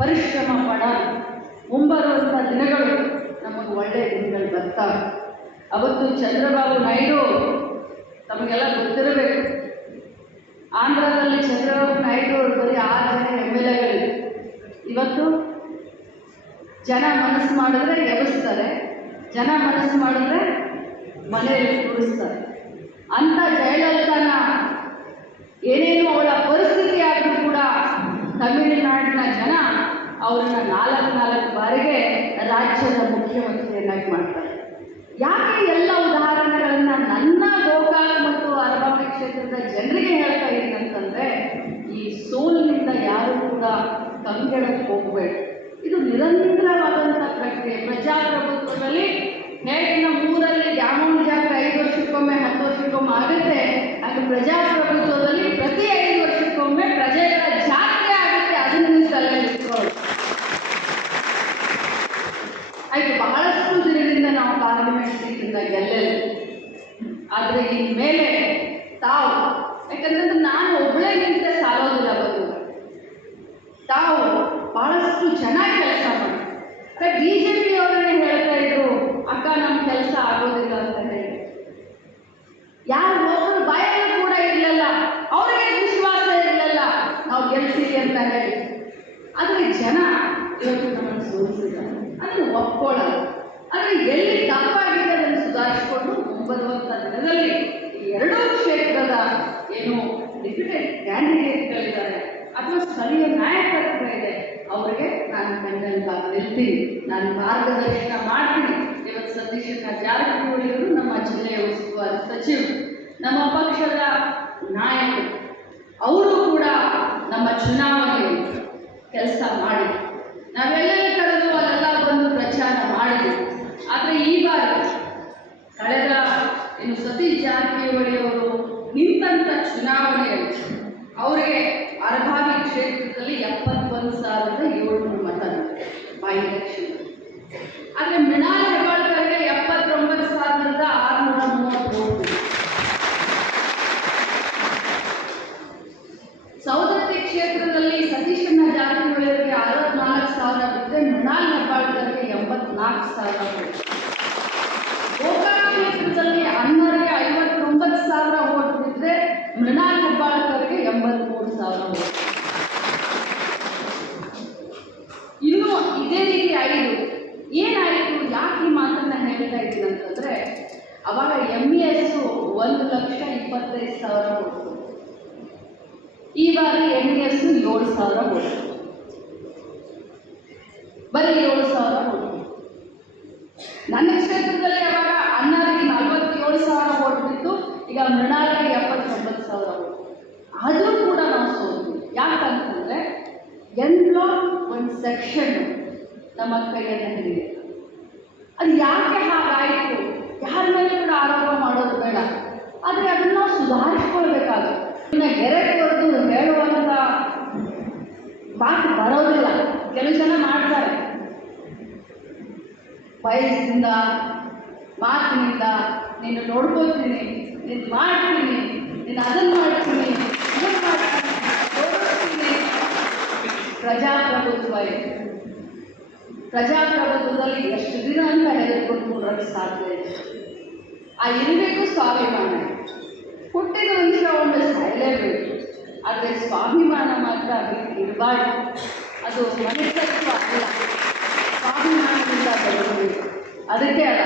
ಪರಿಶ್ರಮ ಪಡೋಣ. ಮುಂಬರುವಂಥ ದಿನಗಳು ನಮಗೆ ಒಳ್ಳೆಯ ದಿನಗಳು ಬರ್ತಾವೆ. ಅವತ್ತು ಚಂದ್ರಬಾಬು ನಾಯ್ಡು ತಮಗೆಲ್ಲ ಗೊತ್ತಿರಬೇಕು, ಆಂಧ್ರದಲ್ಲಿ ಚಂದ್ರಬಾಬು ನಾಯ್ಡು ಅವರು ಬರೀ 6 ಜನ MLAಗಳು. ಇವತ್ತು ಜನ ಮನಸ್ಸು ಮಾಡಿದ್ರೆ ಎಬ್ಬಿಸ್ತಾರೆ, ಜನ ಮನಸ್ಸು ಮಾಡಿದ್ರೆ ಮನೆಯಲ್ಲಿ ಕೂರಿಸ್ತಾರೆ. ಅಂಥ ಜಯಲಲಿತಾನ ಏನೇನು ಅವಳ ಪರಿಸ್ಥಿತಿ ಆದರೂ ಕೂಡ ತಮಿಳುನಾಡಿನ ಜನ ಅವರನ್ನು 4 ಬಾರಿಗೆ ರಾಜ್ಯದ ಮುಖ್ಯಮಂತ್ರಿಯನ್ನಾಗಿ ಮಾಡ್ತಾರೆ. ಯಾಕೆ ಎಲ್ಲ ಉದಾಹರಣೆಗಳನ್ನು ನನ್ನ ಗೋಕಾಕ್ ಮತ್ತು ಅರಬಾವಿ ಕ್ಷೇತ್ರದ ಜನರಿಗೆ ಹೇಳ್ತಾ ಇದ್ದೀನಿ ಅಂತಂದರೆ, ಈ ಸೋಲಿನಿಂದ ಯಾರೂ ಕೂಡ ಕಂಗೆಡಕ್ಕೆ ಹೋಗಬೇಡ. ಇದು ನಿರಂತರವಾದಂಥ ಪ್ರಕ್ರಿಯೆ. ಪ್ರಜಾಪ್ರಭುತ್ವದಲ್ಲಿ ಹೇಗೆ ನಮ್ಮೂರಲ್ಲಿ ದ್ಯಾಮವ್ವನ ಜಾತ್ರೆ 5 ವರ್ಷಕ್ಕೊಮ್ಮೆ 10 ವರ್ಷಕ್ಕೊಮ್ಮೆ ಆಗುತ್ತೆ, ಅದು ಪ್ರಜಾಪ್ರಭುತ್ವದಲ್ಲಿ ಪ್ರತಿ 5 ವರ್ಷಕ್ಕೊಮ್ಮೆ ಪ್ರಜೆಗಳ ಜಾತ್ರೆ ಆಗುತ್ತೆ. ಅದನ್ನು ತಲೆಯಿಟ್ಕೊಳ್ಳಿ ಆಯಿತು. ಬಹಳಷ್ಟು ದಿನದಿಂದ ನಾವು ಪಾರ್ಲಿಮೆಂಟ್ ಸೀಟಿಂದ ಗೆಲ್ಲಲಿಲ್ಲ. ಆದರೆ ಇನ್ಮೇಲೆ ತಾವು, ಯಾಕಂತಂದ್ರೆ ನಾನು ಒಬ್ಬಳೇ ನಿಂತರೆ ಸಾಲೋದಿಲ್ಲ, ತಾವು ಬಹಳಷ್ಟು ಚೆನ್ನಾಗಿ ಕೆಲಸ ಮಾಡಿ. BJP ಅವರನ್ನೇ ಹೇಳ್ತಾ ಇದ್ರು, ಅಕ್ಕ ನಮ್ಮ ಕೆಲಸ ಆಗೋದಿಲ್ಲ ಅಂತ ಹೇಳಿ. ಯಾರು ಒಬ್ಬರು ಬಾಯಲ್ಲಿ ಕೂಡ ಇರಲಿಲ್ಲ, ಅವರಿಗೆ ವಿಶ್ವಾಸ ಇರಲಿಲ್ಲ ನಾವು ಗೆಲ್ತೀವಿ ಅಂತ ಹೇಳಿ. ಆದರೆ ಜನ ಇವತ್ತು ನಮ್ಮನ್ನು ಸೋಲಿಸಿದ್ದಾರೆ, ಅದನ್ನು ಒಪ್ಕೊಳ್ಳಲ್ಲ. ಆದರೆ ಎಲ್ಲಿ ತಪ್ಪಾಗಿದೆ ಅದನ್ನು ಸುಧಾರಿಸಿಕೊಂಡು ಮುಂಬರುವಂಥ ದಿನದಲ್ಲಿ ಈ 2 ಕ್ಷೇತ್ರದ ಏನು ಡಿಪ್ಯೂಟೆಡ್ ಕ್ಯಾಂಡಿಡೇಟ್ಗಳಿದ್ದಾರೆ ಅಥವಾ ಸ್ಥಳೀಯ ನಾಯಕತ್ವ ಇದೆ, ಅವರಿಗೆ ನಾನು ಬೆನ್ನೆಲುಬಾಗಿ ನಿಲ್ತೀನಿ, ನಾನು ಮಾರ್ಗದರ್ಶನ ಮಾಡ್ತೀನಿ. ಇವತ್ತು ಸತೀಶಣ್ಣ ಜಾರಕಿಹೊಳಿ ಅವರು ನಮ್ಮ ಜಿಲ್ಲೆಯ ಉಸ್ತುವಾರಿ ಸಚಿವರು, ನಮ್ಮ ಪಕ್ಷದ ನಾಯಕರು, ಅವರು ಕೂಡ ನಮ್ಮ ಚುನಾವಣೆಯಲ್ಲಿ ಕೆಲಸ ಮಾಡಿ ನಾವೆಲ್ಲರೂ ಕರೆದು ಅಲ್ಲೆಲ್ಲ ಬಂದು ಪ್ರಚಾರ ಮಾಡಿದ್ವಿ. ಆದರೆ ಈ ಬಾರಿ ಕಳೆದ ಸತೀಶ್ ಜಾರಕಿಹೊಳಿ ಅವರು ನಿಂತ ಚುನಾವಣೆಯಲ್ಲಿ ಅವರಿಗೆ ಅರಭಾವಿ ಕ್ಷೇತ್ರದಲ್ಲಿ 71,700 ಮತ ಬೈ ಎಲೆಕ್ಷನ್. ಆದರೆ ಮೃಣಾಲ್ ಹೆಬ್ಬಾಳ್ಕರ್ಗೆ 79,630 ವೋಟ್. ಸೌದತ್ತಿ ಕ್ಷೇತ್ರದಲ್ಲಿ ಸತೀಶಣ್ಣ ಜಾರಕಿಹೊಳಿ ಅವರಿಗೆ 64,000 ಬಿದ್ದರೆ ಮೃಣಾಲ್ ಹೆಬ್ಬಾಳ್ಕರ್ಗೆ 84,000 ವೋಟ್. ಗೋಕಾಕ್ ಕ್ಷೇತ್ರದಲ್ಲಿ ಅಣ್ಣರಿಗೆ 59,000 ವೋಟ್ ಬಿದ್ದರೆ ಮೃಣಾಲ್ ಹೆಬ್ಬಾಳ್ಕರ್ಗೆ 83,000 ವೋಟ್. ಇನ್ನು ಇದೇ ರೀತಿ 5 ಏನಾಯಿತು? ಯಾಕೆ ಈ ಮಾತನ್ನು ಹೇಳ್ತಾ ಇದ್ದೀನಿ ಅಂತಂದರೆ, ಅವಾಗ MES 1,25,000 ವೋಟ್, ಈ ಬಾರಿ MES 7,000 ವೋಟ್, ಬರೀ 7,000 ವೋಟ್. ನನ್ನ ಕ್ಷೇತ್ರದಲ್ಲಿ ಅವಾಗ ಅಣ್ಣರಿಗೆ 47,000 ವೋಟ್ ಬಿತ್ತು, ಈಗ ಮೃಣಾಲ್ಗೆ 79,000 ವೋಟ್. ಆದರೂ ಕೂಡ ನಾವು ಸೋಲ್ತೀವಿ. ಯಾಕಂತಂದರೆ ಎನ್ಬ್ಲಾಕ್ ಒಂದು ಸೆಕ್ಷನ್ ನಮ್ಮ ಕೈಯನ್ನು ಹಿಡಿದೆ. ಅದು ಯಾಕೆ ಹಾಗಾಯಿತು? ಯಾರ ಮೇಲೆ ಕೂಡ ಆರೋಪ ಮಾಡೋದು ಬೇಡ, ಆದರೆ ಅದನ್ನು ನಾವು ಸುಧಾರಿಸ್ಕೊಳ್ಬೇಕಾಗುತ್ತೆ. ಇನ್ನು ಗೆರೆ ಹೊರತು ಹೇಳುವಂಥ ಮಾತು ಬರೋದಿಲ್ಲ. ಕೆಲವು ಜನ ಮಾಡ್ತಾರೆ, ವಯಸ್ಸಿನಿಂದ ಮಾತಿನಿಂದ ನೀನು ನೋಡ್ಕೋತೀನಿ, ನೀನು ಮಾಡ್ತೀನಿ, ನೀನು ಅದನ್ನು ಮಾಡ್ತೀನಿ, ಇದನ್ನು ಮಾಡ್ತೀನಿ, ತೋರಿಸ್ತೀನಿ. ಪ್ರಜಾಪ್ರಭುತ್ವ ಇದೆ. ಪ್ರಜಾಪ್ರಭುತ್ವದಲ್ಲಿ ಎಷ್ಟು ದಿನ ಅಂತ ಹೇಳಿಕೊಟ್ಕೊಳ್ಳೋಕ್ಕೆ ಸಾಧ್ಯ ಇದೆ. ಇರಬೇಕು ಸ್ವಾಭಿಮಾನ. ಹುಟ್ಟಿದ ವಂಶವನ್ನು ಸಾಯಲೇಬೇಕು, ಆದರೆ ಸ್ವಾಭಿಮಾನ ಮಾತ್ರ ಇರಬಾರ್ದು. ಅದು ಮನುಷ್ಯತ್ವ ಅಲ್ಲ, ಸ್ವಾಭಿಮಾನದಿಂದ ಬರಬೇಕು. ಅದಕ್ಕೆ ಅಲ್ಲ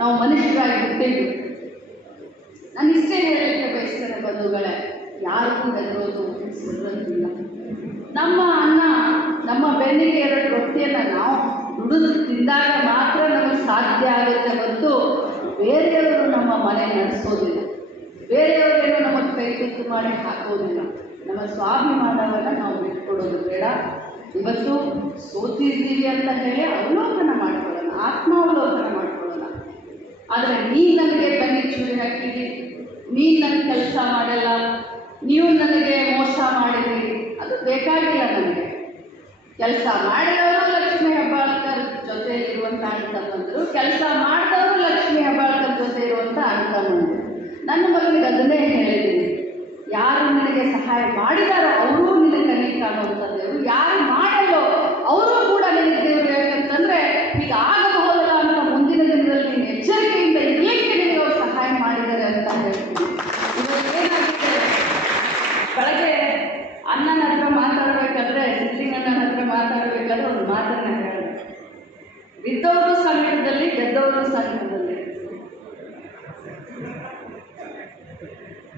ನಾವು ಮನುಷ್ಯರಾಗಿ ಹುಟ್ಟಿದ್ವಿ. ನಾನು ಇಷ್ಟೇ ಹೇಳಲಿಕ್ಕೆ ಬಯಸ್ತೇನೆ ಬಂಧುಗಳೇ, ಯಾರಿಗೂ ಹೆದರೋದು ಸಿಗೋದಿಲ್ಲ. ನಮ್ಮ ಅನ್ನ, ನಮ್ಮ ಬೆನ್ನಿಗೆ 2 ರೊಟ್ಟಿಯನ್ನು ನಾವು ದುಡಿದು ತಿಂದಾಗ ಮಾತ್ರ ನಮಗೆ ಸಾಧ್ಯ ಆಗುತ್ತೆ ಹೊರತು ಬೇರೆಯವರು ನಮ್ಮ ಮನೆ ನಡೆಸೋದಿಲ್ಲ, ಬೇರೆಯವರೇನು ನಮಗೆ ಕೈ ತುತ್ತು ಮಾಡಿ ಹಾಕೋದಿಲ್ಲ. ನಮ್ಮ ಸ್ವಾಭಿಮಾನವನ್ನು ನಾವು ಬಿಟ್ಕೊಡೋದು ಬೇಡ. ಇವತ್ತು ಸೋತಿದ್ದೀವಿ ಅಂತ ಹೇಳಿ ಅವಲೋಕನ ಮಾಡ್ಕೊಳ್ಳೋಣ, ಆತ್ಮಾವಲೋಕನ ಮಾಡ್ಕೊಳ್ಳೋಣ. ಆದರೆ ನೀನು ನನಗೆ ಬನ್ನಿ ಚೂರಿ ಹಾಕಿರಿ, ನೀನು ನನ್ನ ಕೆಲಸ ಮಾಡಲ್ಲ, ನೀವು ನನಗೆ ಮೋಸ ಮಾಡಿರಿ, ಅದು ಬೇಕಾಗಿಲ್ಲ ನನಗೆ. ಕೆಲಸ ಮಾಡಿದವರು ಲಕ್ಷ್ಮೀ ಹೆಬ್ಬಾಳ್ಕರ್ ಜೊತೆ ಇರುವಂಥ ಅಣ್ಣ ತಮ್ಮಂದರು, ಕೆಲಸ ಮಾಡಿದವರು ಲಕ್ಷ್ಮೀ ಹೆಬ್ಬಾಳ್ಕರ್ ಜೊತೆ ಇರುವಂಥ ಅಣ್ಣ ತಮ್ಮಂದರು. ನನ್ನ ಮಗನಿಗೆ ಅದನ್ನೇ ಹೇಳಿದ್ದೀನಿ, ಯಾರು ನಿನಗೆ ಸಹಾಯ ಮಾಡಿದಾರೋ ಅವರು ನಿನಗೆ ಕಣ್ಣಿ ಕಾಣುವಂಥದ್ದು, ಯಾರು ಮಾಡಲ್ಲ ಬಿದ್ದವರು ಸಂಕಟದಲ್ಲಿ, ಗೆದ್ದವರು ಸಂಕಟದಲ್ಲಿ.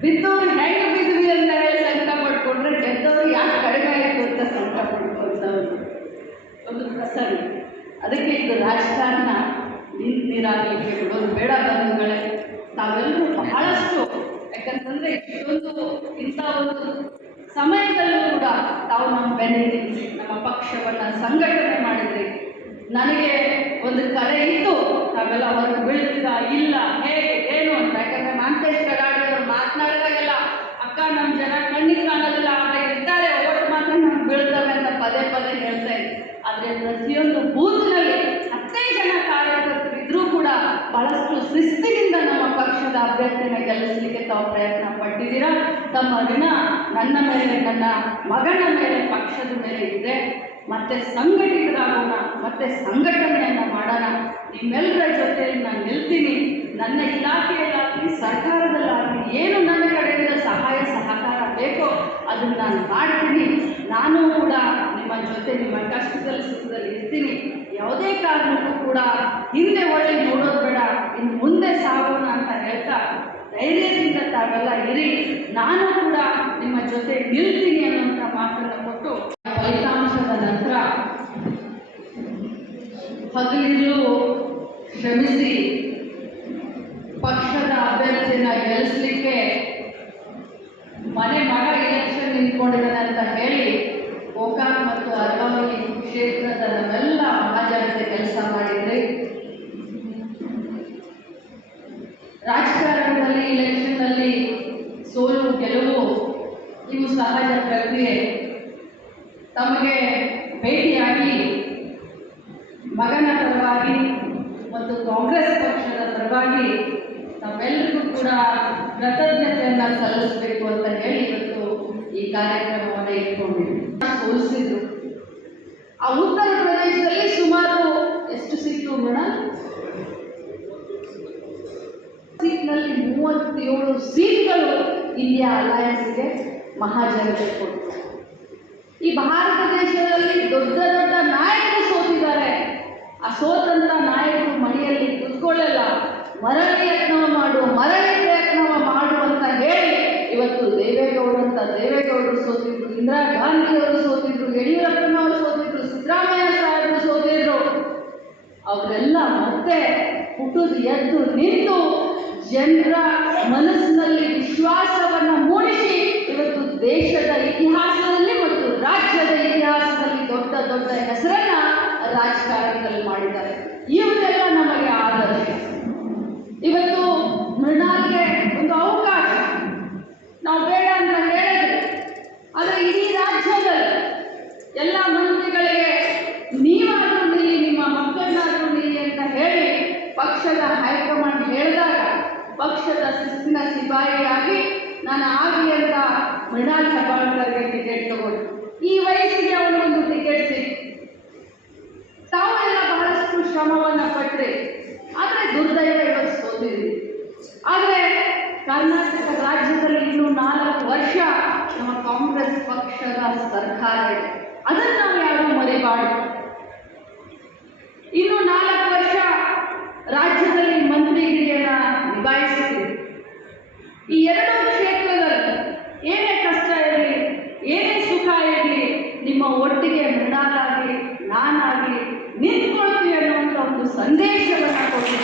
ಬಿದ್ದವ್ರು ಹೆಂಗೆ ಬಿದ್ವಿ ಅಂತ ಹೇಳಿ ಸಂಕಟ ಪಡ್ಕೊಂಡ್ರೆ, ಗೆದ್ದವ್ರು ಯಾಕೆ ಕಡಿಮೆ ಆಯಿತು ಅಂತ ಸಂಕಟ ಪಡ್ಕೊಂತವ್ರು ಒಂದು ಪ್ರಸಂಗ. ಅದಕ್ಕೆ ಇದು ರಾಜಕಾರಣ ನೀರಾಗಲಿಕ್ಕೆ ಬಿಡೋದು ಬೇಡ ಬಂಧುಗಳೇ. ನಾವೆಲ್ಲರೂ ಬಹಳಷ್ಟು, ಯಾಕಂತಂದರೆ ಇಷ್ಟೊಂದು ಇಂಥ ಒಂದು ಸಮಯದಲ್ಲೂ ಕೂಡ ತಾವು ನಮ್ಮ ಬೆನ್ನಿದ್ದೀವಿ, ನಮ್ಮ ಪಕ್ಷವನ್ನು ಸಂಘಟನೆ ಮಾಡಿದ್ರಿ. ನನಗೆ ಒಂದು ಕರೆ ಇತ್ತು, ನಾವೆಲ್ಲ ಹೊರಗೆ ಬೀಳ್ತೀರಾ ಇಲ್ಲ ಹೇಗೆ ಏನು ಅಂತ. ಯಾಕಂದರೆ ಮಾಂತೇಶ್ ಕಡಾಡಿ ಅವರು ಮಾತನಾಡಿದಾಗೆಲ್ಲ ಅಕ್ಕ ನಮ್ಮ ಜನ ಕಣ್ಣಿಗೆ ಕಾಣೋದಿಲ್ಲ, ಆದರೆ ಇರ್ತಾರೆ ಓಟ್ ಮಾತ್ರ ನಮ್ಗೆ ಬೀಳ್ತವೆ ಅಂತ ಪದೇ ಪದೇ ಹೇಳ್ತಾ ಇದ್ದೆ. ಆದರೆ ಪ್ರತಿಯೊಂದು ಬೂತ್ನಲ್ಲಿ 15 ಜನ ಕಾರ್ಯಕರ್ತರು ಇದ್ರೂ ಕೂಡ ಬಹಳಷ್ಟು ಶಿಸ್ತಿನಿಂದ ನಮ್ಮ ಪಕ್ಷದ ಅಭ್ಯರ್ಥಿನ ಗೆಲ್ಲಿಸಲಿಕ್ಕೆ ತಾವು ಪ್ರಯತ್ನ ಪಟ್ಟಿದ್ದೀರಾ. ತಮ್ಮ ಋಣ ನನ್ನ ಮೇಲೆ, ನನ್ನ ಮಗನ ಮೇಲೆ, ಪಕ್ಷದ ಮೇಲೆ ಇದೆ. ಮತ್ತೆ ಸಂಘಟಿತರಾಗೋಣ, ಮತ್ತೆ ಸಂಘಟನೆಯನ್ನು ಮಾಡೋಣ. ನಿಮ್ಮೆಲ್ಲರ ಜೊತೆಯಲ್ಲಿ ನಾನು ನಿಲ್ತೀನಿ. ನನ್ನ ಇಲಾಖೆಯಲ್ಲಾಗಲಿ ಸರ್ಕಾರದಲ್ಲಾಗಲಿ ಏನು ನನ್ನ ಕಡೆಯಿಂದ ಸಹಾಯ ಸಹಕಾರ ಬೇಕೋ ಅದನ್ನು ನಾನು ಮಾಡ್ತೀನಿ. ನಾನು ಕೂಡ ನಿಮ್ಮ ಜೊತೆ, ನಿಮ್ಮ ಕಷ್ಟದಲ್ಲಿ ಸುಖದಲ್ಲಿ ಇರ್ತೀನಿ. ಯಾವುದೇ ಕಾರಣಕ್ಕೂ ಕೂಡ ಹಿಂದೆ ಒಳ್ಳೆ ನೋಡೋದು ಬೇಡ, ಇನ್ನು ಮುಂದೆ ಸಾಗೋಣ ಅಂತ ಹೇಳ್ತಾ ಧೈರ್ಯದಿಂದ ತಾವೆಲ್ಲ ಇರಿ. ನಾನು ಕೂಡ ನಿಮ್ಮ ಜೊತೆ ನಿಲ್ತೀನಿ ಅನ್ನುವಂಥ ಮಾತನ್ನು ಕೊಟ್ಟು, ಫಲಿತಾಂಶದ ನಂತರ ಹಗಲಿರುಳು ಶ್ರಮಿಸಿ ಪಕ್ಷದ ಅಭ್ಯರ್ಥಿನ ಗೆಲ್ಲಿಸಲಿಕ್ಕೆ ಮನೆ ಮಗ ಎಲೆಕ್ಷನ್ ನಿಂತ್ಕೊಂಡಿದ್ದಾನೆ ಅಂತ ಹೇಳಿ ಗೋಕಾಕ್ ಮತ್ತು ಅರವಲ್ಲಿ ಕ್ಷೇತ್ರದ ನಾವೆಲ್ಲ ಮಹಾಜನತೆ ಕೆಲಸ ಮಾಡಿದ್ರಿ. ರಾಜಕಾರಣದಲ್ಲಿ ಇಲೆಕ್ಷನ್ನಲ್ಲಿ ಸೋಲು ಗೆಲುವು ಇವು ಸಹಜ ಪ್ರಕ್ರಿಯೆ. ತಮಗೆ ಭೇಟಿಯಾಗಿ ಮಗನ ಪರವಾಗಿ ಮತ್ತು ಕಾಂಗ್ರೆಸ್ ಪಕ್ಷದ ಪರವಾಗಿ ನಾವೆಲ್ಲರಿಗೂ ಕೂಡ ಕೃತಜ್ಞತೆಯನ್ನು ಸಲ್ಲಿಸಬೇಕು ಅಂತ ಹೇಳಿ ಇವತ್ತು ಈ ಕಾರ್ಯಕ್ರಮವನ್ನು ಇಟ್ಕೊಂಡಿದ್ವಿ. ಸೋಲಿಸಿದ್ರು. ಆ ಉತ್ತರ ಪ್ರದೇಶದಲ್ಲಿ ಸುಮಾರು ಎಷ್ಟು ಸಿಕ್ತು ಮೇಡಮ್? ಸೀಟ್ನಲ್ಲಿ 37 ಸೀಟ್ಗಳು ಇಂಡಿಯಾ ಅಲಯನ್ಸ್ಗೆ ಮಹಾಜನತೆ ಕೊಟ್ಟರು. ಈ ಭಾರತ ದೇಶದಲ್ಲಿ ದೊಡ್ಡ ದೊಡ್ಡ ನಾಯಕರು ಸೋತಿದ್ದಾರೆ. ಆ ಸೋತಂತ ನಾಯಕರು ಮನೆಯಲ್ಲಿ ಕುತ್ಕೊಳ್ಳಲ್ಲ, ಮರಳಿ ಯತ್ನ ಮಾಡು, ಮರಳಿ ಪ್ರಯತ್ನ ಮಾಡು ಅಂತ ಹೇಳಿ ಇವತ್ತು ದೇವೇಗೌಡರು ಸೋತಿದ್ರು, ಇಂದಿರಾ ಗಾಂಧಿಯವರು ಸೋತಿದ್ರು, ಯಡಿಯೂರಪ್ಪನವರು ಸೋತಿದ್ರು, ಸಿದ್ದರಾಮಯ್ಯ ಸಾಹೇಬರು ಸೋತಿದ್ರು. ಅವರೆಲ್ಲ ಮತ್ತೆ ಹುಟ್ಟುದು ಎದ್ದು ನಿಂತು ಜನರ ಮನಸ್ಸಿನಲ್ಲಿ ವಿಶ್ವಾಸವನ್ನು ಮೂಡಿಸಿ ಇವತ್ತು ದೇಶದ ಇತಿಹಾಸದಲ್ಲಿ ಮತ್ತು ರಾಜ್ಯದ ಇತಿಹಾಸದಲ್ಲಿ ದೊಡ್ಡ ದೊಡ್ಡ ಹೆಸರನ್ನ ರಾಜಕಾರಣದಲ್ಲಿ ಮಾಡಿದ್ದಾರೆ. ಇವರೆಲ್ಲ ನಮಗೆ ಆದರ್ಶ. ಇವತ್ತು ಮೃಣಾಲ್ಗೆ ಒಂದು ಅವಕಾಶ ನಾವು ಬೇಡ ಅಂತ ಹೇಳಿದ್ವಿ, ಆದರೆ ಇಡೀ ರಾಜ್ಯದಲ್ಲಿ ಎಲ್ಲ ಮಂತ್ರಿಗಳಿಗೆ ನೀವಾದರೂ ನಿಲ್ಲಿ, ನಿಮ್ಮ ಮಕ್ಕಳನ್ನಾದರೂ ನಿಲ್ಲಿ ಅಂತ ಹೇಳಿ ಪಕ್ಷದ ಹೈಕಮಾಂಡ್ ಹೇಳಿದಾಗ ಪಕ್ಷದ ಶಿಸ್ತಿನ ಸಿಪಾಯಿಯಾಗಿ ನಾನು ಆಗಲಿ ಅಂತ ಮೃಣಾಲ್ ಹೆಬ್ಬಾಳ್ಕರ್ಗೆ ಟಿಕೆಟ್ ತಗೊಂಡು ಈ ವಯಸ್ಸಿಗೆ ಅವನಿಗೊಂದು ಟಿಕೆಟ್ ಸಿಕ್ತು. ತಾವೆಲ್ಲ ಬಹಳಷ್ಟು ಶ್ರಮವನ್ನು ಪಟ್ಟರೆ, ಆದರೆ ದುರ್ದೈವ ಇವತ್ತು ಸೋತಿದ್ವಿ. ಆದರೆ ಕರ್ನಾಟಕ ರಾಜ್ಯದಲ್ಲಿ ಇನ್ನೂ 4 ವರ್ಷ ನಮ್ಮ ಕಾಂಗ್ರೆಸ್ ಪಕ್ಷದ ಸರ್ಕಾರ ಇದೆ. ಅದನ್ನು ನಾವು ಯಾರೂ ಮರೆಯಬಾರದು. ಇನ್ನು 4 ವರ್ಷ ರಾಜ್ಯದಲ್ಲಿ ಮಂತ್ರಿಗಿರಿಯನ್ನು ನಿಭಾಯಿಸ್ತೀವಿ. ಈ 2 ಕ್ಷೇತ್ರದಲ್ಲಿ ಏನೇ ಕಷ್ಟ ಇರಲಿ, ಏನೇ ಸುಖ ಇರಲಿ, ನಿಮ್ಮ ಒಟ್ಟಿಗೆ ಮೃಣಾಲಾಗಿ ನಾನಾಗಿ ನಿಂತ್ಕೊಳ್ತೀವಿ ಅನ್ನುವಂಥ ಒಂದು ಸಂದೇಶವನ್ನು ಕೊಟ್ಟಿದ್ದೀವಿ.